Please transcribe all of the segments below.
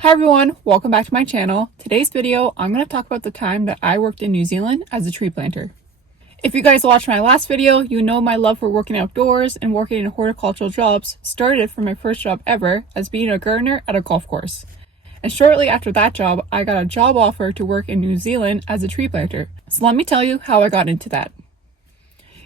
Hi everyone, welcome back to my channel. Today's video, I'm going to talk about the time that I worked in New Zealand as a tree planter. If you guys watched my last video, you know my love for working outdoors and working in horticultural jobs started from my first job ever as being a gardener at a golf course. And shortly after that job, I got a job offer to work in New Zealand as a tree planter. So let me tell you how I got into that.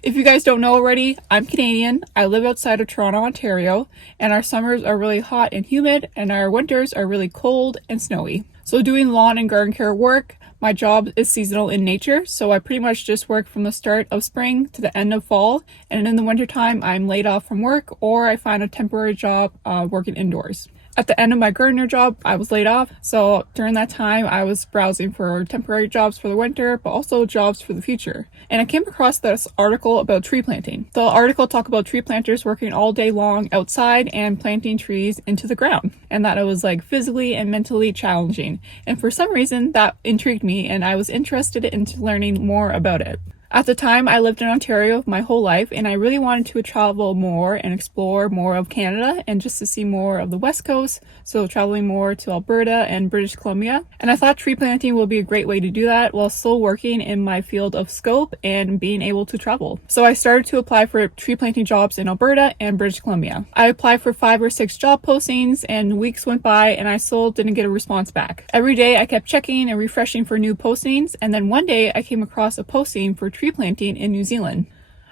If you guys don't know already, I'm Canadian. I live outside of Toronto, Ontario, and our summers are really hot and humid, and our winters are really cold and snowy. So doing lawn and garden care work, my job is seasonal in nature, so I pretty much just work from the start of spring to the end of fall, and in the wintertime, I'm laid off from work or I find a temporary job working indoors. At the end of my gardener job, I was laid off, so during that time, I was browsing for temporary jobs for the winter, but also jobs for the future. And I came across this article about tree planting. The article talked about tree planters working all day long outside and planting trees into the ground, and that it was like physically and mentally challenging. And for some reason, that intrigued me, and I was interested in learning more about it. At the time, I lived in Ontario my whole life, and I really wanted to travel more and explore more of Canada and just to see more of the West Coast, so traveling more to Alberta and British Columbia. And I thought tree planting will be a great way to do that while still working in my field of scope and being able to travel. So I started to apply for tree planting jobs in Alberta and British Columbia. I applied for 5 or 6 job postings, and weeks went by and I still didn't get a response back. Every day I kept checking and refreshing for new postings, and then one day I came across a posting for tree planting in New Zealand.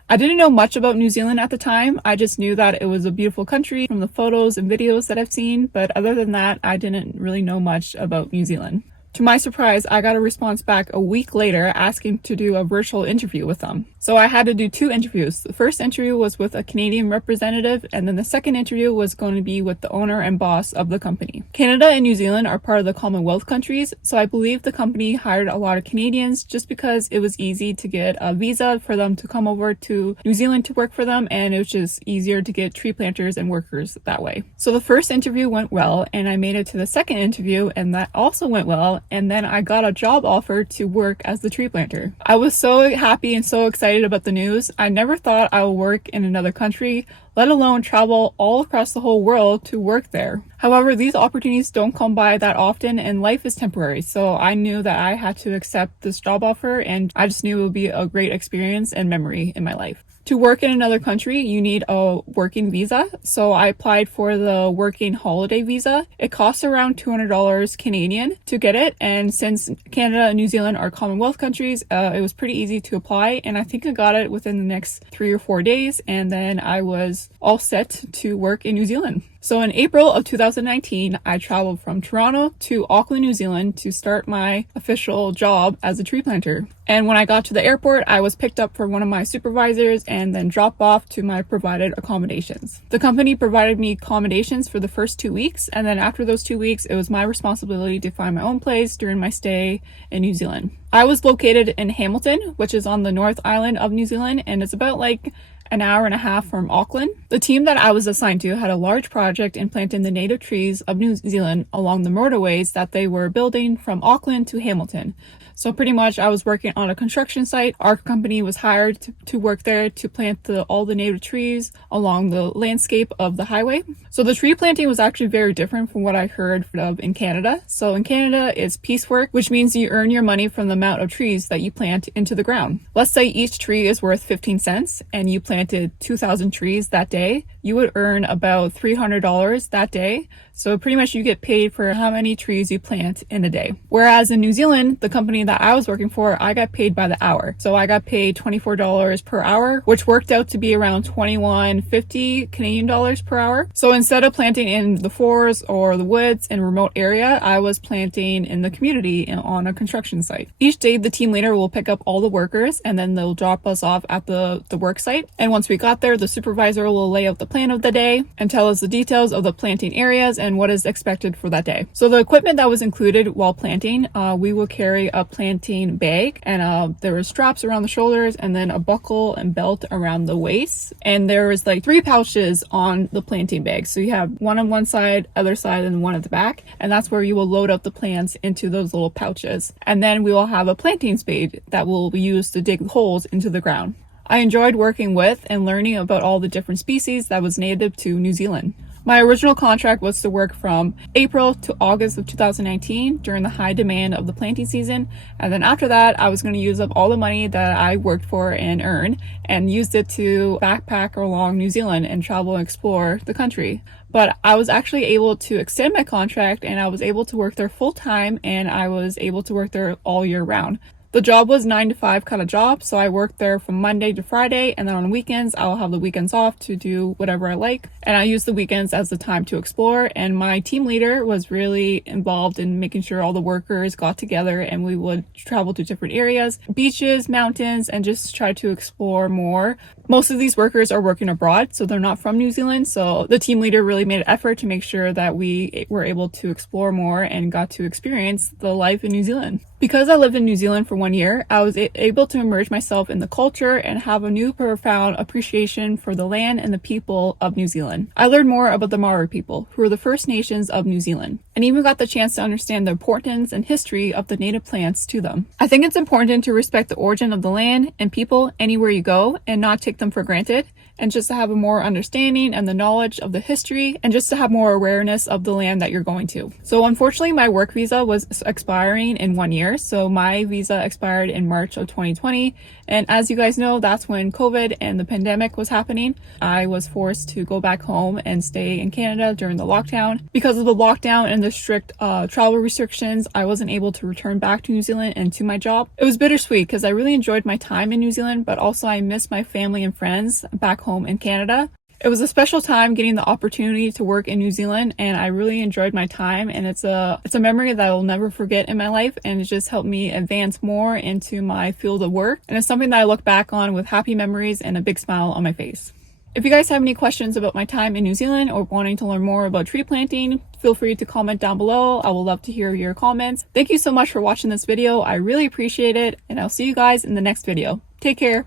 I didn't know much about New Zealand at the time. I just knew that it was a beautiful country from the photos and videos that I've seen, but other than that, I didn't really know much about New Zealand. To my surprise, I got a response back a week later asking to do a virtual interview with them. So I had to do 2 interviews. The first interview was with a Canadian representative, and then the second interview was going to be with the owner and boss of the company. Canada and New Zealand are part of the Commonwealth countries, so I believe the company hired a lot of Canadians just because it was easy to get a visa for them to come over to New Zealand to work for them, and it was just easier to get tree planters and workers that way. So the first interview went well, and I made it to the second interview, and that also went well. And then I got a job offer to work as the tree planter. I was so happy and so excited about the news. I never thought I would work in another country, let alone travel all across the whole world to work there. However, these opportunities don't come by that often, and life is temporary. So I knew that I had to accept this job offer, and I just knew it would be a great experience and memory in my life. To work in another country, you need a working visa. So I applied for the working holiday visa. It costs around $200 Canadian to get it. And since Canada and New Zealand are Commonwealth countries, it was pretty easy to apply. And I think I got it within the next 3 or 4 days. And then I was all set to work in New Zealand. So in April of 2019, I traveled from Toronto to Auckland, New Zealand to start my official job as a tree planter. And when I got to the airport, I was picked up from one of my supervisors and then dropped off to my provided accommodations. The company provided me accommodations for the first 2 weeks, and then after those 2 weeks, it was my responsibility to find my own place during my stay in New Zealand. I was located in Hamilton, which is on the North Island of New Zealand, and it's about like an hour and a half from Auckland. The team that I was assigned to had a large project in planting the native trees of New Zealand along the motorways that they were building from Auckland to Hamilton. So pretty much I was working on a construction site. Our company was hired to work there to plant all the native trees along the landscape of the highway. So the tree planting was actually very different from what I heard of in Canada. So in Canada, it's piecework, which means you earn your money from the amount of trees that you plant into the ground. Let's say each tree is worth 15 cents and you planted 2,000 trees that day. You would earn about $300 that day. So pretty much you get paid for how many trees you plant in a day. Whereas in New Zealand, the company that I was working for, I got paid by the hour. So I got paid $24 per hour, which worked out to be around $21.50 Canadian dollars per hour. So instead of planting in the forests or the woods in a remote area, I was planting in the community on a construction site. Each day, the team leader will pick up all the workers and then they'll drop us off at the work site. And once we got there, the supervisor will lay out the plan of the day and tell us the details of the planting areas and what is expected for that day. So the equipment that was included while planting, we will carry a planting bag, and there were straps around the shoulders and then a buckle and belt around the waist. And there was like 3 pouches on the planting bag. So you have one on one side, other side, and one at the back. And that's where you will load up the plants into those little pouches. And then we will have a planting spade that will be used to dig holes into the ground. I enjoyed working with and learning about all the different species that was native to New Zealand. My original contract was to work from April to August of 2019 during the high demand of the planting season, and then after that I was going to use up all the money that I worked for and earned and used it to backpack along New Zealand and travel and explore the country. But I was actually able to extend my contract and I was able to work there full time, and I was able to work there all year round. The job was 9 to 5 kind of job, so I worked there from Monday to Friday, and then on weekends I'll have the weekends off to do whatever I like, and I use the weekends as the time to explore. And my team leader was really involved in making sure all the workers got together and we would travel to different areas, beaches, mountains, and just try to explore more. Most of these workers are working abroad, so they're not from New Zealand, so the team leader really made an effort to make sure that we were able to explore more and got to experience the life in New Zealand. Because I lived in New Zealand for 1 year, I was able to immerse myself in the culture and have a new profound appreciation for the land and the people of New Zealand. I learned more about the Māori people, who are the First Nations of New Zealand, and even got the chance to understand the importance and history of the native plants to them. I think it's important to respect the origin of the land and people anywhere you go and not take them for granted, and just to have a more understanding and the knowledge of the history, and just to have more awareness of the land that you're going to. So unfortunately, my work visa was expiring in 1 year. So my visa expired in March of 2020. And as you guys know, that's when COVID and the pandemic was happening. I was forced to go back home and stay in Canada during the lockdown. Because of the lockdown and the strict travel restrictions, I wasn't able to return back to New Zealand and to my job. It was bittersweet because I really enjoyed my time in New Zealand, but also I missed my family and friends back home in Canada. It was a special time getting the opportunity to work in New Zealand, and I really enjoyed my time, and it's a memory that I will never forget in my life, and it just helped me advance more into my field of work, and it's something that I look back on with happy memories and a big smile on my face. If you guys have any questions about my time in New Zealand or wanting to learn more about tree planting, feel free to comment down below. I will love to hear your comments. Thank you so much for watching this video. I really appreciate it, and I'll see you guys in the next video. Take care.